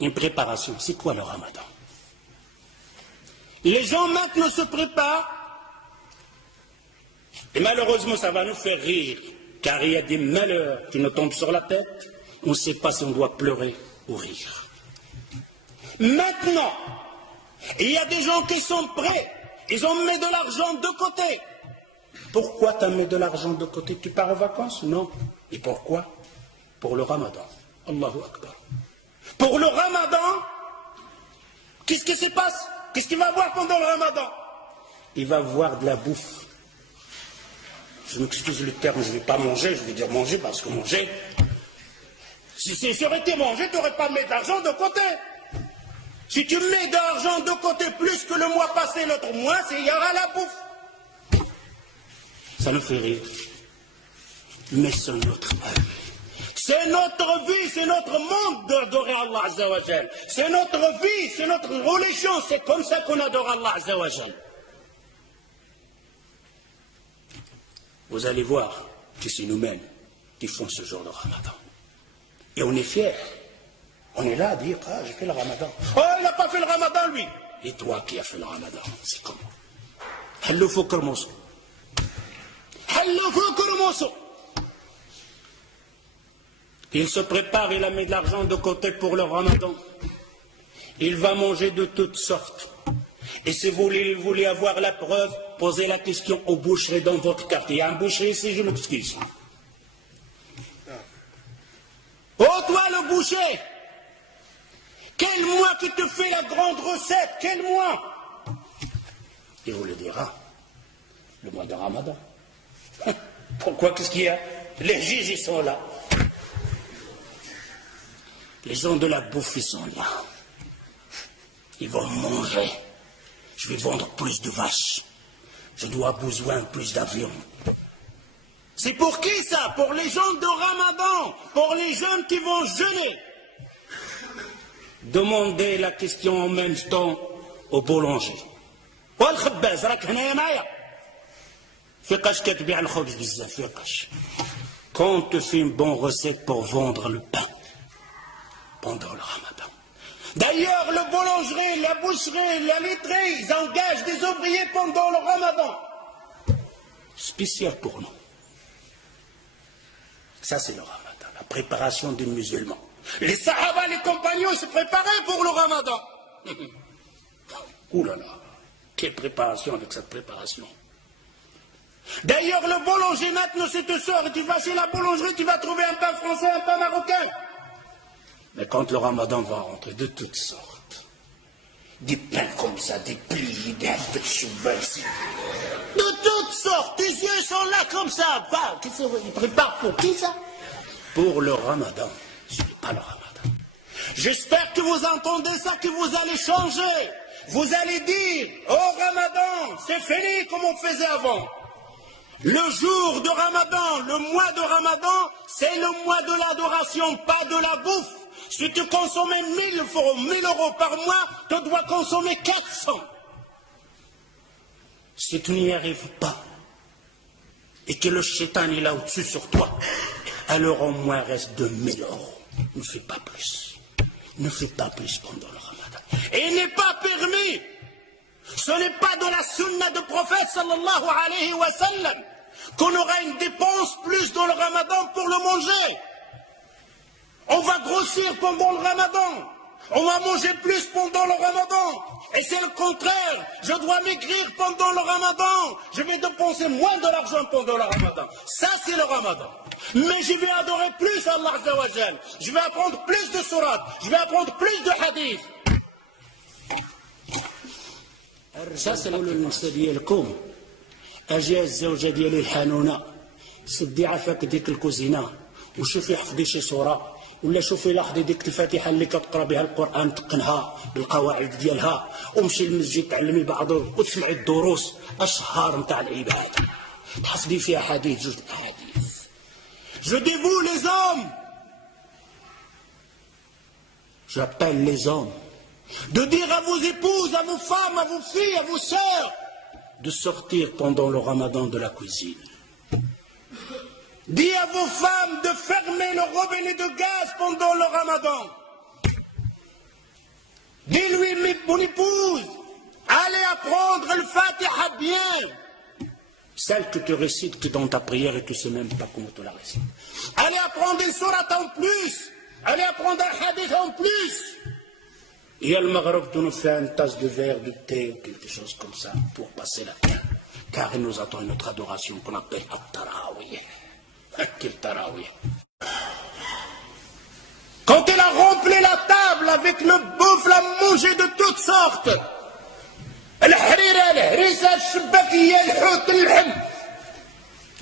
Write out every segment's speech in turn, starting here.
Une préparation. C'est quoi le ramadan? Les gens maintenant se préparent, et malheureusement ça va nous faire rire, car il y a des malheurs qui nous tombent sur la tête, on ne sait pas si on doit pleurer ou rire. Maintenant, il y a des gens qui sont prêts, ils ont mis de l'argent de côté. Pourquoi tu as mis de l'argent de côté? Tu pars en vacances? Non. Et pourquoi? Pour le ramadan. Allahu Akbar. Pour le ramadan, qu'est-ce qui se passe? Qu'est-ce qu'il va voir pendant le ramadan? Il va voir de la bouffe. Je m'excuse le terme, je ne vais pas manger, je vais dire manger parce que manger, si ça aurait été manger, tu n'aurais pas mis d'argent de côté. Si tu mets de l'argent de côté plus que le mois passé, l'autre mois, il y aura la bouffe. Ça nous fait rire. Mais c'est notre âme. C'est notre vie, c'est notre monde d'adorer Allah Azza wa Jal. C'est notre vie, c'est notre religion, c'est comme ça qu'on adore Allah Azza wa Jal. Vous allez voir que c'est nous-mêmes qui font ce genre de ramadan. Et on est fiers. On est là à dire, ah, j'ai fait le ramadan. Oh, il n'a pas fait le ramadan, lui. Et toi qui as fait le ramadan, c'est comment? Hallo fok le morceau. Hallo fok le morceau. Il se prépare, il a mis de l'argent de côté pour le ramadan. Il va manger de toutes sortes. Et si vous voulez avoir la preuve, posez la question aux boucheries dans votre quartier. Il y a un boucher ici, je m'excuse. Oh, toi le boucher, quel mois qui te fait la grande recette? Quel mois? Il vous le dira, le mois de ramadan. Pourquoi? Qu'est-ce qu'il y a? Les juges, ils sont là. Les gens de la bouffe, ils sont là. Ils vont manger. Je vais vendre plus de vaches. Je dois besoin plus d'avions. C'est pour qui ça? Pour les gens de Ramadan, pour les jeunes qui vont jeûner. Demandez la question en même temps au boulanger. Quand on te fait une bonne recette pour vendre le pain pendant le Ramadan. D'ailleurs, le boulangerie, la boucherie, la laiterie, ils engagent des ouvriers pendant le Ramadan. Spécial pour nous. Ça, c'est le Ramadan, la préparation des musulmans. Les Sahaba, les compagnons, se préparaient pour le Ramadan. Ouh là là, quelle préparation avec cette préparation. D'ailleurs, le boulanger, maintenant, c'est te sort et tu vas chez la boulangerie, tu vas trouver un pain français, un pain marocain. Mais quand le Ramadan va rentrer, de toutes sortes, des pains comme ça, des plis, des chouba ici, de toutes sortes, tes yeux sont là comme ça. Ils préparent pour qui ça? Pour le Ramadan. Ce n'est pas le Ramadan. J'espère que vous entendez ça, que vous allez changer. Vous allez dire, oh Ramadan, c'est fini comme on faisait avant. Le jour de Ramadan, le mois de Ramadan, c'est le mois de l'adoration, pas de la bouffe. Si tu consommais 1000 euros par mois, tu dois consommer 400. Si tu n'y arrives pas, et que le shaitan est là au-dessus sur toi, alors au moins reste 2000 euros. Ne fais pas plus. Ne fais pas plus pendant le Ramadan. Et il n'est pas permis. Ce n'est pas de la sunna du prophète sallallahu alayhi wa sallam qu'on aura une dépense plus dans le Ramadan pour le manger. On va grossir pendant le Ramadan. On va manger plus pendant le Ramadan. Et c'est le contraire. Je dois maigrir pendant le Ramadan. Je vais dépenser moins de l'argent pendant le Ramadan. Ça, c'est le Ramadan. Mais je vais adorer plus Allah Azza wa Jal. Je vais apprendre plus de sourates. Je vais apprendre plus de hadiths. Ça, c'est le ديالكم. أجي الزوجة ديالي الحنونة. سدي عافاك ديك الكوزينة. وشوفي حفظي شي صورة. ولا شوفي لاحظي ديك الفاتحه اللي كتقرا بها القران تقنها بالقواعد ديالها ومشي للمسجد تعلمي بعض وتسمعي الدروس اشهار نتاع العباده تحفظي فيها حديث جوج احاديث. Je dis vous les hommes, j'appelle les hommes, de dire à vos épouses, à vos femmes, à vos filles, à vos sœurs, de sortir pendant le Ramadan de la cuisine. Dis à vos femmes de fermer le robinet de gaz pendant le Ramadan. mon épouse, allez apprendre le Fatiha bien. Celle que tu récites dans ta prière et tu ne sais même pas comment tu la récites. Allez apprendre une sourate en plus. Allez apprendre un hadith en plus. Et à le Maghreb, tu nous fais une tasse de verre, de thé ou quelque chose comme ça pour passer la terre. Car il nous attend une autre adoration qu'on appelle At-Tarawih. Quel Tarawih. Quand il a rempli la table avec le bouffe, la mangé de toutes sortes.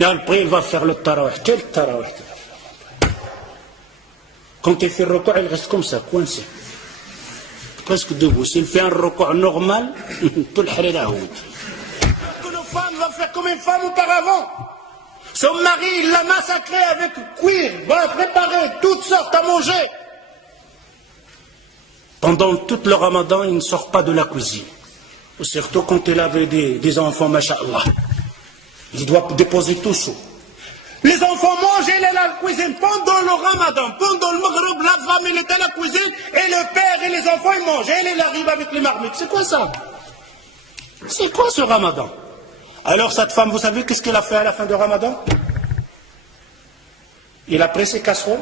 Après, il va faire le Tarawih. Quel Tarawih tu vas faire? Quand il fait le recours, il reste comme ça, coincé. Presque debout. S'il fait un recours normal, tout le harira a que nos femmes vont faire comme une femme auparavant. Son mari, il l'a massacré avec cuir, va préparer toutes sortes à manger. Pendant tout le ramadan, il ne sort pas de la cuisine. Surtout quand il avait des enfants, masha'Allah. Il doit déposer tout chaud. Les enfants mangent, il est à la cuisine. Pendant le ramadan, pendant le maghrib, la femme, elle est à la cuisine, et le père et les enfants, ils mangent. Et elle arrive avec les marmites. C'est quoi ça? C'est quoi ce ramadan? Alors cette femme, vous savez qu'est-ce qu'elle a fait à la fin du ramadan? Il a pris ses casseroles,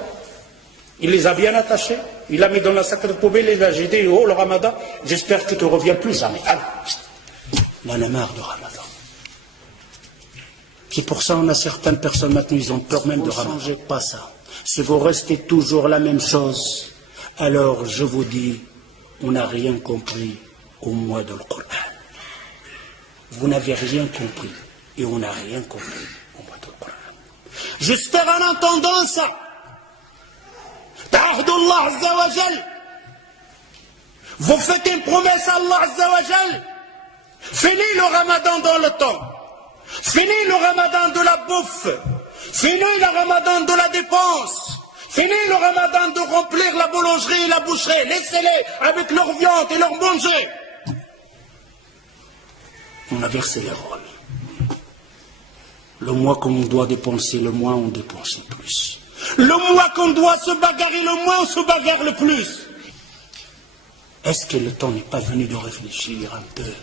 il les a bien attachées, il a mis dans la sac de poubelle, il a jeté, oh le ramadan, j'espère que tu ne reviens plus jamais. Allez, on en a marre du ramadan. C'est pour ça qu'on a certaines personnes maintenant, ils ont peur même de ramadan. Ne changez pas ça. Si vous restez toujours la même chose, alors je vous dis, on n'a rien compris au mois de Coran. Vous n'avez rien compris et on n'a rien compris au mois de Coran. J'espère en entendant ça. Ta'ahdullah Azza wa Jal. Vous faites une promesse à Allah Azza wa Jal. Finis le ramadan dans le temps. Finis le ramadan de la bouffe. Finis le ramadan de la dépense. Finis le ramadan de remplir la boulangerie et la boucherie. Laissez-les avec leur viande et leur manger. On a versé les rôles. Le mois qu'on doit dépenser, le mois on dépense le plus. Le mois qu'on doit se bagarrer, le mois on se bagarre le plus. Est-ce que le temps n'est pas venu de réfléchir un peu,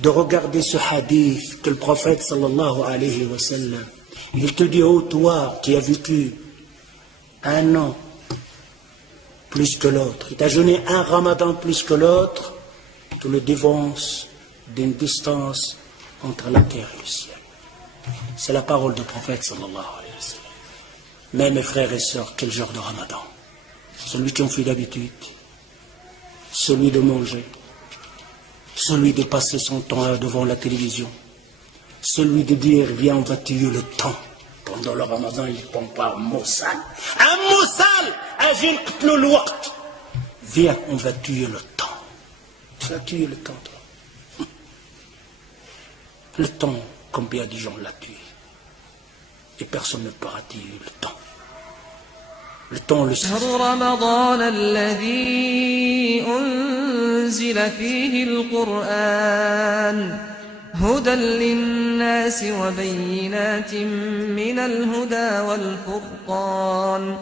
de regarder ce hadith que le prophète sallallahu alayhi wa sallam, il te dit, oh toi qui as vécu un an plus que l'autre, il t'a jeûné un ramadan plus que l'autre, tu le dévances d'une distance entre la terre et le ciel. C'est la parole du prophète sallallahu alayhi wa sallam. Mais mes frères et sœurs, quel genre de ramadan? Celui qui en fait d'habitude, celui de manger, celui de passer son temps devant la télévision, celui de dire viens on va tuer le temps. Pendant le ramadan il prend par Moussal. Un Moussal, agir le waqt. Viens on va tuer le temps. Tu vas tuer le temps toi. Le temps, combien de gens l'a tué? Et personne ne pourra tuer le temps. Le temps le sait. أنزل فيه القرآن هدى للناس وبينات من الهدى والفرقان